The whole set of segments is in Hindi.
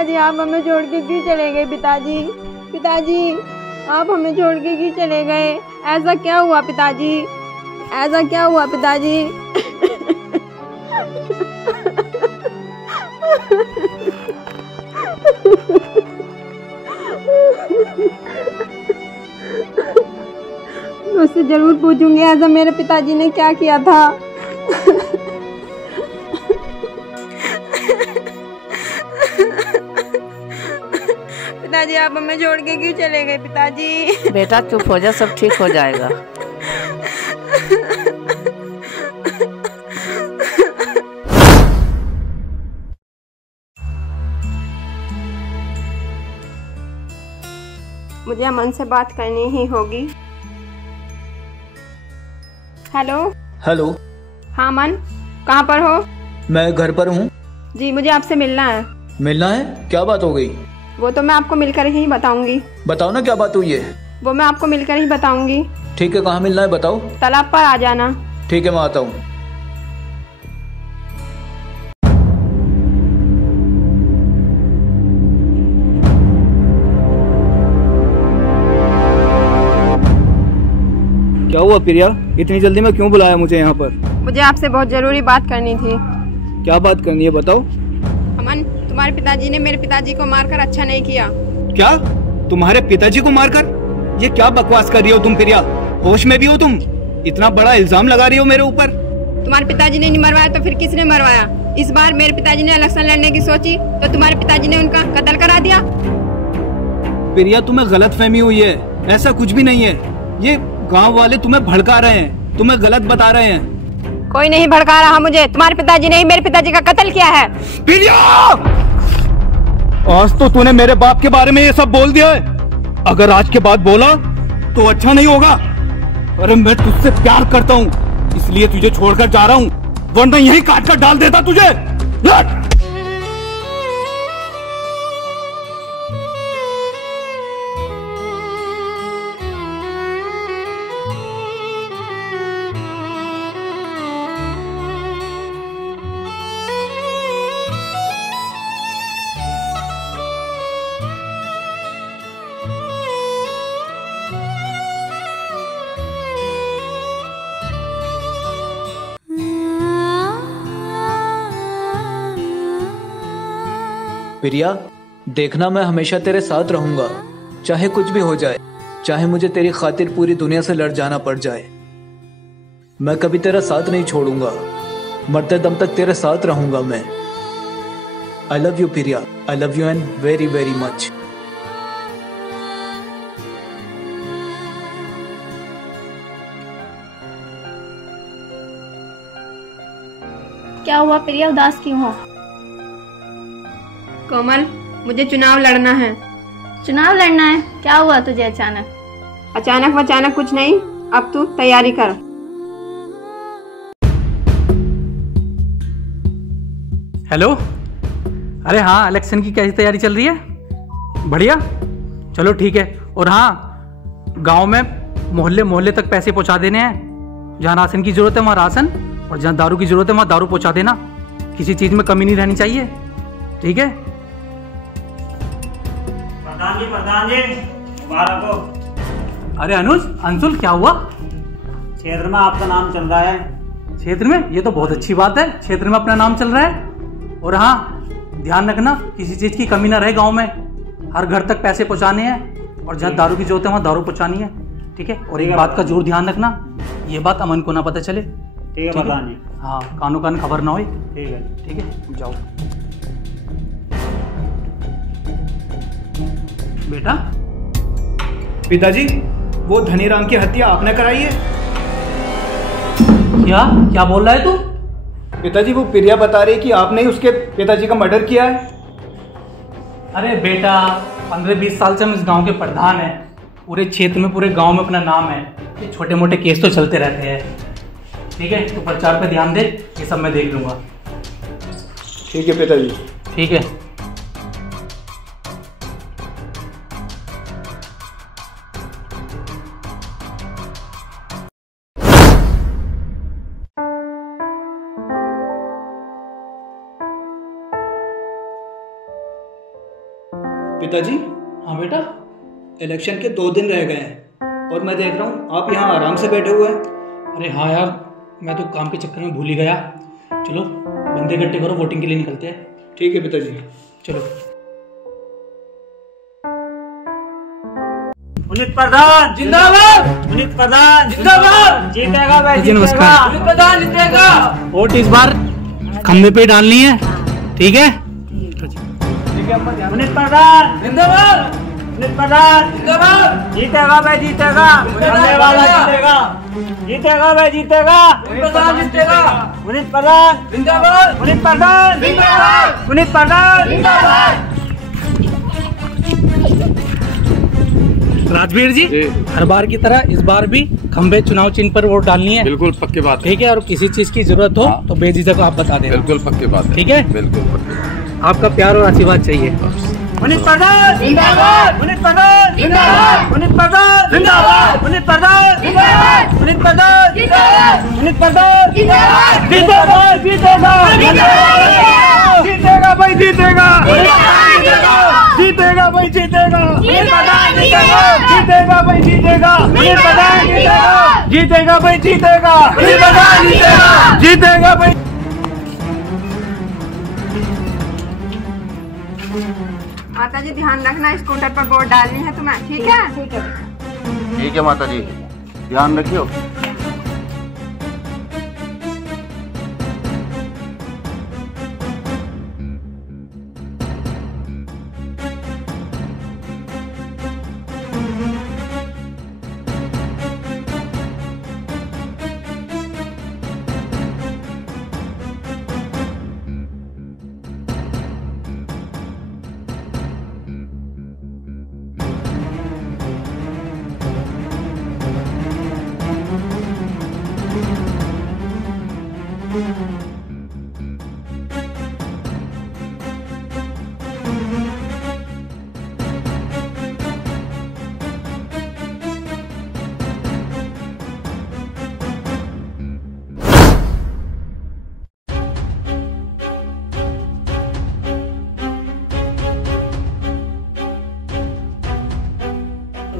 पिताजी आप हमें छोड़ के क्यों चले गए? पिताजी, पिताजी आप हमें छोड़ के क्यों चले गए? ऐसा क्या हुआ पिताजी? ऐसा क्या हुआ पिताजी? मैं उससे जरूर पूछूंगी ऐसा मेरे पिताजी ने क्या किया था। पिताजी आप हमें छोड़ के क्यों चले गए? पिताजी बेटा चुप हो जा, सब ठीक हो जाएगा। मुझे अमन से बात करनी ही होगी। हेलो। हेलो। हाँ अमन, कहाँ पर हो? मैं घर पर हूँ। जी मुझे आपसे मिलना है। मिलना है? क्या बात हो गई? वो तो मैं आपको मिलकर ही बताऊंगी। बताओ ना क्या बात हुई है। वो मैं आपको मिलकर ही बताऊंगी। ठीक है, कहाँ मिलना है बताओ। तालाब पर आ जाना। ठीक है मैं आता हूँ। क्या हुआ प्रिया, इतनी जल्दी में क्यों बुलाया मुझे यहाँ पर? मुझे आपसे बहुत जरूरी बात करनी थी। क्या बात करनी है बताओ। अमन, तुम्हारे पिताजी ने मेरे पिताजी को मारकर अच्छा नहीं किया। क्या? तुम्हारे पिताजी को मारकर? ये क्या बकवास कर रही हो तुम प्रिया? होश में भी हो तुम? इतना बड़ा इल्जाम लगा रही हो मेरे ऊपर। तुम्हारे पिताजी ने नहीं मरवाया तो फिर किसने मरवाया? इस बार मेरे पिताजी ने इलेक्शन लड़ने की सोची तो तुम्हारे पिताजी ने उनका कत्ल करा दिया। प्रिया तुम्हें गलत फहमी हुई है, ऐसा कुछ भी नहीं है। ये गांव वाले तुम्हें भड़का रहे हैं, तुम्हें गलत बता रहे हैं। कोई नहीं भड़का रहा मुझे, तुम्हारे पिताजी ने ही मेरे पिताजी का कत्ल किया है। प्रिया! आज तो तूने मेरे बाप के बारे में ये सब बोल दिया है। अगर आज के बाद बोला तो अच्छा नहीं होगा। अरे मैं तुझसे प्यार करता हूँ इसलिए तुझे छोड़कर जा रहा हूँ, वरना यहीं काट कर डाल देता तुझे। प्रिया, देखना मैं हमेशा तेरे साथ रहूंगा, चाहे कुछ भी हो जाए, चाहे मुझे तेरी खातिर पूरी दुनिया से लड़ जाना पड़ जाए। मैं कभी तेरा साथ नहीं छोड़ूंगा, मरते दम तक तेरे साथ रहूंगा मैं। I love you Priya, I love you and very very much. क्या हुआ प्रिया, उदास क्यों हो? कोमल, मुझे चुनाव लड़ना है। चुनाव लड़ना है? क्या हुआ तुझे अचानक? अचानक कुछ नहीं, अब तू तैयारी कर। हेलो। अरे हाँ, इलेक्शन की कैसी तैयारी चल रही है? बढ़िया, चलो ठीक है। और हाँ, गांव में मोहल्ले मोहल्ले तक पैसे पहुंचा देने हैं। जहाँ राशन की जरूरत है वहाँ राशन, और जहाँ दारू की जरूरत है वहाँ दारू पहुंचा देना। किसी चीज में कमी नहीं रहनी चाहिए, ठीक है? प्रधान जी मुबारक हो। अरे अनुज, अंशुल, क्या हुआ? क्षेत्र में आपका नाम चल रहा है। क्षेत्र में? ये तो बहुत अच्छी बात है, क्षेत्र में अपना नाम चल रहा है। और हाँ, ध्यान रखना किसी चीज की कमी ना रहे गांव में। हर घर तक पैसे पहुंचाने हैं, और जहाँ दारू की जरूरत है वहाँ दारू पहुंचानी है, ठीक है? और एक बात का जरूर ध्यान रखना, ये बात अमन को ना पता चले। ठीक है प्रधान जी। हाँ, कानों कान खबर ना हो। ठीक है। ठीक है, जाओ बेटा। पिताजी, वो धनीराम की हत्या आपने कराई है? क्या क्या बोल रहा है तू? पिताजी, वो प्रिया बता रही है कि आपने ही उसके पिताजी का मर्डर किया है। अरे बेटा, 15-20 साल से हम इस गांव के प्रधान हैं। पूरे क्षेत्र में, पूरे गांव में अपना नाम है। ये छोटे मोटे केस तो चलते रहते हैं, ठीक है? तो प्रचार पे ध्यान दे, ये सब मैं देख लूंगा। ठीक है पिताजी। ठीक है। पिताजी। हाँ बेटा। इलेक्शन के 2 दिन रह गए हैं और मैं देख रहा हूँ आप यहाँ आराम से बैठे हुए हैं। अरे हाँ यार, मैं तो काम के चक्कर में भूल ही गया। चलो बंदे इकट्ठे करो, वोटिंग के लिए निकलते हैं। ठीक है पिताजी। चलो। पुनीत प्रधान जिंदाबाद, पुनीत प्रधान जिंदाबाद, जीतेगा भाई, जी नमस्कार। पुनीत प्रधान जीतेगा। वोट इस बार खंबे पे डालनी है, ठीक है? पुनीत प्रधान जिंदाबाद, पुनीत प्रधान जिंदाबाद, जीतेगा भाई, जीतेगा, खंबे वाला जीतेगा, जीतेगा भाई, जीतेगा, पुनीत प्रधान जीतेगा, पुनीत प्रधान जिंदाबाद, पुनीत प्रधान जिंदाबाद, पुनीत प्रधान जिंदाबाद। राजवीर जी, हर बार की तरह इस बार भी खंबे चुनाव चिन्ह पर वोट डालनी है। बिल्कुल पक्की बात है। ठीक है, और किसी चीज की जरूरत हो तो बेझिझक आप बता देना। बिल्कुल पक्की बात है। ठीक है, बिल्कुल पक्की। आपका प्यार और आशीर्वाद चाहिए। पुनीत प्रधान जिंदाबाद, पुनीत प्रधान जिंदाबाद, पुनीत प्रधान जिंदाबाद, पुनीत प्रधान जिंदाबाद, पुनीत प्रधान जिंदाबाद, पुनीत प्रधान जिंदाबाद, जीतेगा, जीतेगा, जीतेगा भाई, जीतेगा, जीतेगा भाई, जीतेगा, पुनीत प्रधान जीतेगा, जीतेगा भाई, जीतेगा, पुनीत प्रधान जीतेगा, जीतेगा भाई, जीतेगा, पुनीत प्रधान जीतेगा, जीतेगा भाई। माता जी ध्यान रखना, स्कूटर पर वोट डालनी है तुम्हें, ठीक है? ठीक है माता जी, ध्यान रखियो।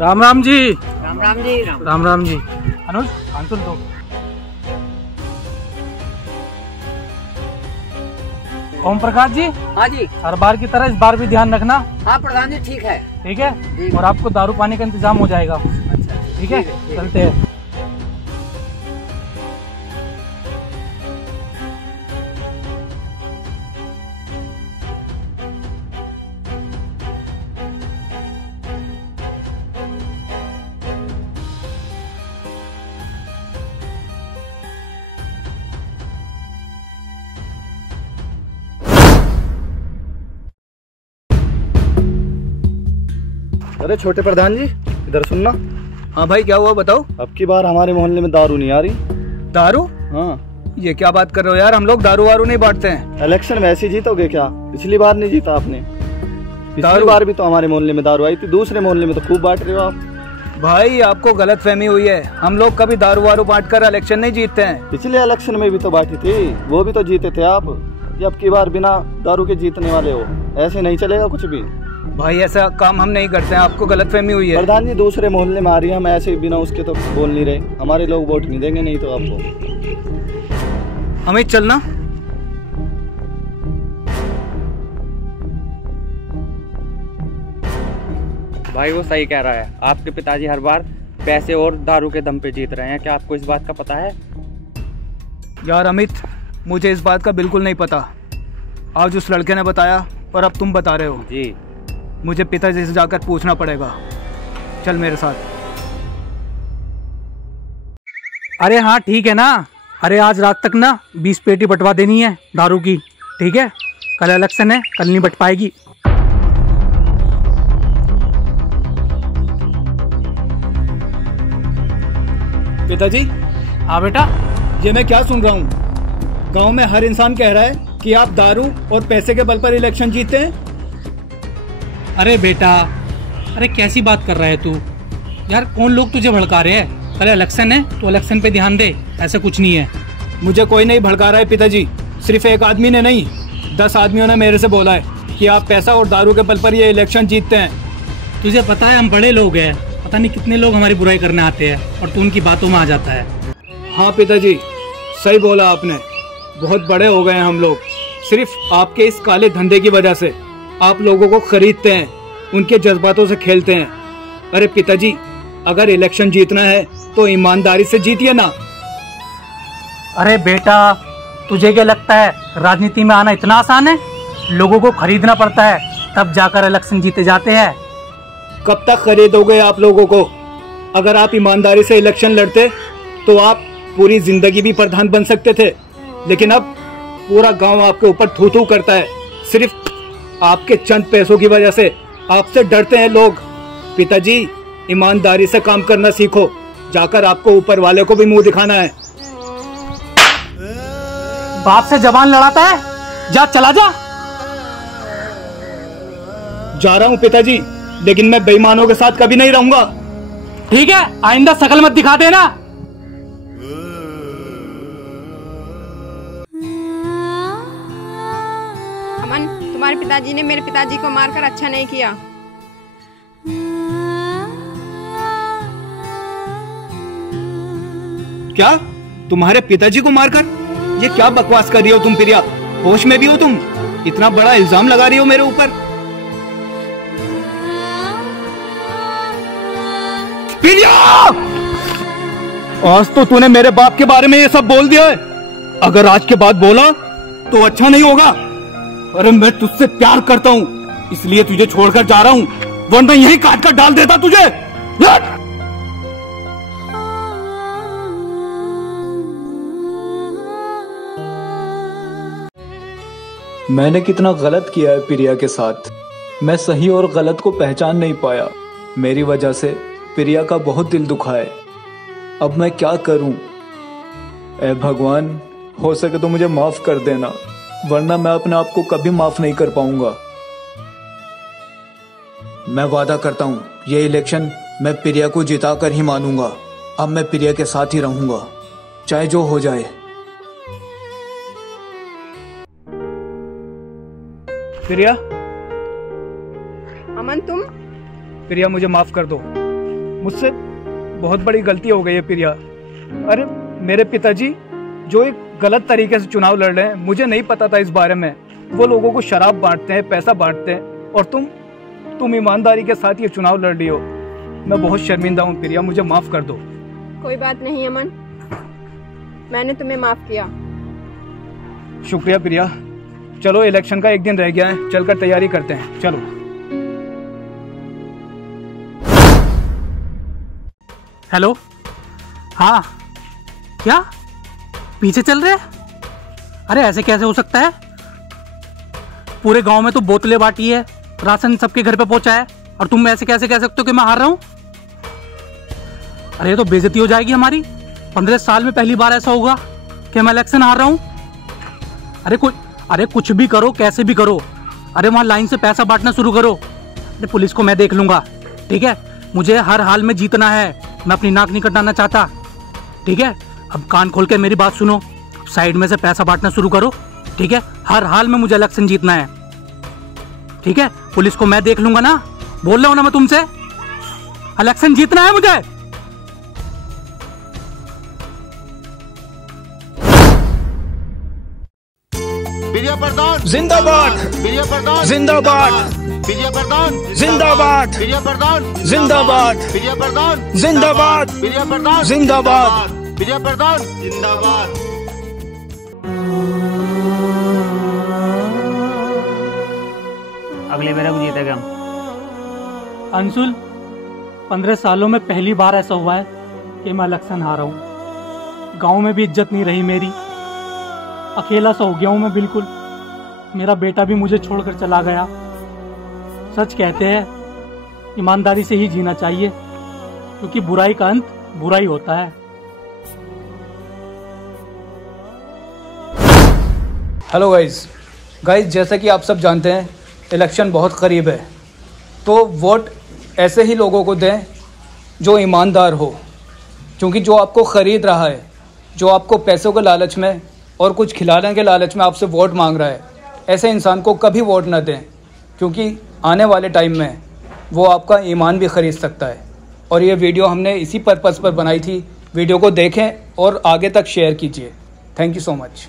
राम राम जी। राम राम जी। राम राम जी। अनुज आंसुर दो। ओम प्रकाश जी। हाँ जी। हर बार की तरह इस बार भी ध्यान रखना। हाँ प्रधान जी, ठीक है। ठीक है, ठीक। और आपको दारू पानी का इंतजाम हो जाएगा। अच्छा, ठीक है, चलते हैं। अरे छोटे प्रधान जी, इधर सुनना। हाँ भाई, क्या हुआ बताओ। अब की बार हमारे मोहल्ले में दारू नहीं आ रही। दारू? हाँ। ये क्या बात कर रहे हो यार, हम लोग दारू वारू नहीं बांटते हैं। इलेक्शन में ऐसे जीतोगे क्या? पिछली बार नहीं जीता आपने। पिछली बार भी तो हमारे मोहल्ले में दारू आई थी, दूसरे मोहल्ले में तो खूब बांट रहे हो आप। भाई आपको गलत फहमी हुई है, हम लोग कभी दारू वारू बांट कर इलेक्शन नहीं जीतते हैं। पिछले इलेक्शन में भी तो बांटी थी, वो भी तो जीते थे आप। ये अब की बार बिना दारू के जीतने वाले हो, ऐसे नहीं चलेगा कुछ भी। भाई ऐसा काम हम नहीं करते हैं, आपको गलत फहमी हुई है। प्रधान जी, दूसरे मोहल्ले में आ रही है, हम ऐसे बिना उसके तो बोल नहीं रहे। हमारे लोग वोट नहीं देंगे नहीं तो आपको। हमें चलना। भाई वो सही कह रहा है, आपके पिताजी हर बार पैसे और दारू के दम पे जीत रहे हैं। क्या आपको इस बात का पता है? यार अमित, मुझे इस बात का बिल्कुल नहीं पता। आज उस लड़के ने बताया, पर अब तुम बता रहे हो जी। मुझे पिताजी से जाकर पूछना पड़ेगा। चल मेरे साथ। अरे हाँ ठीक है ना। अरे आज रात तक ना 20 पेटी बंटवा देनी है दारू की, ठीक है? कल इलेक्शन है, कल नहीं बट पाएगी। पिताजी। हाँ बेटा। ये मैं क्या सुन रहा हूँ, गांव में हर इंसान कह रहा है कि आप दारू और पैसे के बल पर इलेक्शन जीतते हैं। अरे बेटा, अरे कैसी बात कर रहा है तू यार? कौन लोग तुझे भड़का रहे हैं? कल इलेक्शन है तो इलेक्शन पे ध्यान दे, ऐसा कुछ नहीं है। मुझे कोई नहीं भड़का रहा है पिताजी, सिर्फ एक आदमी ने नहीं 10 आदमियों ने मेरे से बोला है कि आप पैसा और दारू के बल पर ये इलेक्शन जीतते हैं। तुझे पता है हम बड़े लोग हैं, पता नहीं कितने लोग हमारी बुराई करने आते हैं और तू उनकी बातों में आ जाता है। हाँ पिताजी, सही बोला आपने। बहुत बड़े हो गए हैं हम लोग, सिर्फ आपके इस काले धंधे की वजह से। आप लोगों को खरीदते हैं, उनके जज्बातों से खेलते हैं। अरे पिताजी, अगर इलेक्शन जीतना है तो ईमानदारी से जीतिए ना। अरे बेटा, तुझे क्या लगता है राजनीति में आना इतना आसान है? लोगों को खरीदना पड़ता है, तब जाकर इलेक्शन जीते जाते हैं। कब तक खरीदोगे आप लोगों को? अगर आप ईमानदारी से इलेक्शन लड़ते तो आप पूरी जिंदगी भी प्रधान बन सकते थे, लेकिन अब पूरा गांव आपके ऊपर थू थू करता है। सिर्फ आपके चंद पैसों की वजह से आपसे डरते हैं लोग। पिताजी, ईमानदारी से काम करना सीखो, जाकर आपको ऊपर वाले को भी मुंह दिखाना है। बाप से जबान लड़ाता है, जा चला जा। जा रहा हूँ पिताजी, लेकिन मैं बेईमानों के साथ कभी नहीं रहूंगा। ठीक है, आइंदा शकल मत दिखा देना। अमन, तुम्हारे पिताजी ने मेरे पिताजी को मारकर अच्छा नहीं किया। क्या? तुम्हारे पिताजी को मारकर? ये क्या बकवास कर रही हो तुम प्रिया? होश में भी हो तुम? इतना बड़ा इल्जाम लगा रही हो मेरे ऊपर। प्रिया! आज तो तूने मेरे बाप के बारे में ये सब बोल दिया है। अगर आज के बाद बोला तो अच्छा नहीं होगा। अरे मैं तुझसे प्यार करता हूँ, इसलिए तुझे छोड़कर जा रहा हूँ, वरना यहीं काट कर डाल देता तुझे। मैंने कितना गलत किया है प्रिया के साथ। मैं सही और गलत को पहचान नहीं पाया। मेरी वजह से प्रिया का बहुत दिल दुखा है। अब मैं क्या करूं? ऐ भगवान, हो सके तो मुझे माफ कर देना, वरना मैं अपने आप को कभी माफ नहीं कर पाऊंगा। मैं वादा करता हूं, ये इलेक्शन मैं प्रिया को जिता कर ही मानूंगा। अब मैं प्रिया के साथ ही रहूंगा, चाहे जो हो जाए। प्रिया? अमन, तुम? प्रिया, मुझे माफ कर दो, मुझसे बहुत बड़ी गलती हो गई है प्रिया। अरे मेरे पिताजी जो एक गलत तरीके से चुनाव लड़ रहे हैं, मुझे नहीं पता था इस बारे में। वो लोगों को शराब बांटते हैं, पैसा बांटते हैं, और तुम ईमानदारी के साथ ये चुनाव लड़ रही हो। मैं बहुत शर्मिंदा हूँ प्रिया, मुझे माफ कर दो। कोई बात नहीं अमन, मैंने तुम्हें माफ किया। शुक्रिया प्रिया। चलो, इलेक्शन का एक दिन रह गया है, चलकर तैयारी करते हैं। चलो। हेलो, हाँ, क्या पीछे चल रहे? अरे ऐसे कैसे हो सकता है? पूरे गांव में तो बोतलें बांटी है, राशन सबके घर पे पहुंचा है, और तुम ऐसे कैसे कह सकते हो कि मैं हार रहा हूं? अरे ये तो बेइज्जती हो जाएगी हमारी। 15 साल में पहली बार ऐसा होगा कि मैं इलेक्शन हार रहा हूं। अरे कुछ भी करो, कैसे भी करो, अरे वहां लाइन से पैसा बांटना शुरू करो। अरे पुलिस को मैं देख लूंगा, ठीक है? मुझे हर हाल में जीतना है, मैं अपनी नाक नहीं कटाना चाहता, ठीक है? अब कान खोल के मेरी बात सुनो, साइड में से पैसा बांटना शुरू करो, ठीक है? हर हाल में मुझे इलेक्शन जीतना है, ठीक है? पुलिस को मैं देख लूंगा ना, बोल रहा हूं ना मैं तुमसे, इलेक्शन जीतना है मुझे। प्रिया प्रधान जिंदाबाद, प्रिया प्रधान जिंदाबाद, प्रिया प्रधान जिंदाबाद, प्रिया प्रधान जिंदाबाद, प्रिया प्रधान जिंदाबाद, प्रिया प्रधान जिंदाबाद, प्रिया प्रधान जिंदाबाद। अगले मेरे को जीतेगा। अंशुल, 15 सालों में पहली बार ऐसा हुआ है कि मैं इलेक्शन हारा हूँ। गांव में भी इज्जत नहीं रही मेरी, अकेला सा हो गया हूँ मैं बिल्कुल। मेरा बेटा भी मुझे छोड़कर चला गया। सच कहते हैं, ईमानदारी से ही जीना चाहिए, क्योंकि बुराई का अंत बुराई होता है। हेलो गाइस, जैसा कि आप सब जानते हैं, इलेक्शन बहुत करीब है, तो वोट ऐसे ही लोगों को दें जो ईमानदार हो, क्योंकि जो आपको ख़रीद रहा है, जो आपको पैसों के लालच में और कुछ खिलाने के लालच में आपसे वोट मांग रहा है, ऐसे इंसान को कभी वोट न दें। क्योंकि आने वाले टाइम में वो आपका ईमान भी ख़रीद सकता है। और ये वीडियो हमने इसी पर्पज़ पर बनाई थी। वीडियो को देखें और आगे तक शेयर कीजिए। Thank you so much.